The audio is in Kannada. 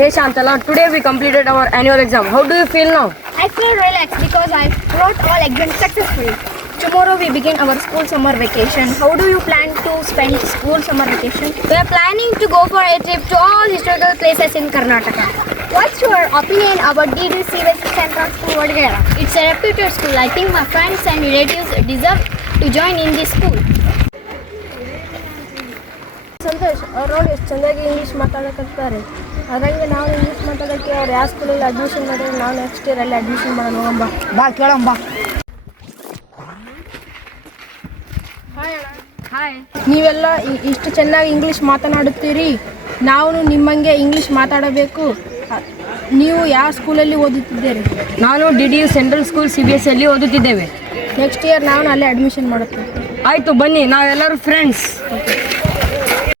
Hey Shantala, today we completed our annual exam. How do you feel now? I feel relaxed because I wrote all exams successfully. Tomorrow we begin our school summer vacation. How do you plan to spend school summer vacation? We are planning to go for a trip to all historical places in Karnataka. What's your opinion about DDC West Central School Vadgera? It's a reputed school. I think my friends and relatives deserve to join in this school. Santosh ಅವ್ರು ನೋಡಿ ಎಷ್ಟು ಚೆಂದಾಗಿ ಇಂಗ್ಲೀಷ್ ಮಾತಾಡಕತ್ತಾರೆ. ಹಾಗಾಗಿ ನಾವು ಇಂಗ್ಲೀಷ್ ಮಾತಾಡೋಕ್ಕೆ ಅವ್ರು ಯಾವ ಸ್ಕೂಲಲ್ಲಿ ಅಡ್ಮಿಷನ್ ಮಾಡಿದ್ರೆ ನಾವು ನೆಕ್ಸ್ಟ್ ಇಯರ್ ಅಲ್ಲಿ ಅಡ್ಮಿಷನ್ ಮಾಡೋಣ ಹೋಗಂಬ. ಬಾ ಕೇಳಂಬ. ಹಾಯ್, ನೀವೆಲ್ಲ ಇಷ್ಟು ಚೆನ್ನಾಗಿ ಇಂಗ್ಲೀಷ್ ಮಾತನಾಡುತ್ತೀರಿ. ನಾವು ನಿಮ್ಮಂಗೆ ಇಂಗ್ಲೀಷ್ ಮಾತಾಡಬೇಕು. ನೀವು ಯಾವ ಸ್ಕೂಲಲ್ಲಿ ಓದುತ್ತಿದ್ದೀರಿ? ನಾನು DDU ಸೆಂಟ್ರಲ್ ಸ್ಕೂಲ್ CBSE ಅಲ್ಲಿ ಓದುತ್ತಿದ್ದೇವೆ. ನೆಕ್ಸ್ಟ್ ಇಯರ್ ನಾವು ಅಲ್ಲೇ ಅಡ್ಮಿಷನ್ ಮಾಡುತ್ತೇವೆ. ಆಯಿತು, ಬನ್ನಿ, ನಾವೆಲ್ಲರೂ ಫ್ರೆಂಡ್ಸ್.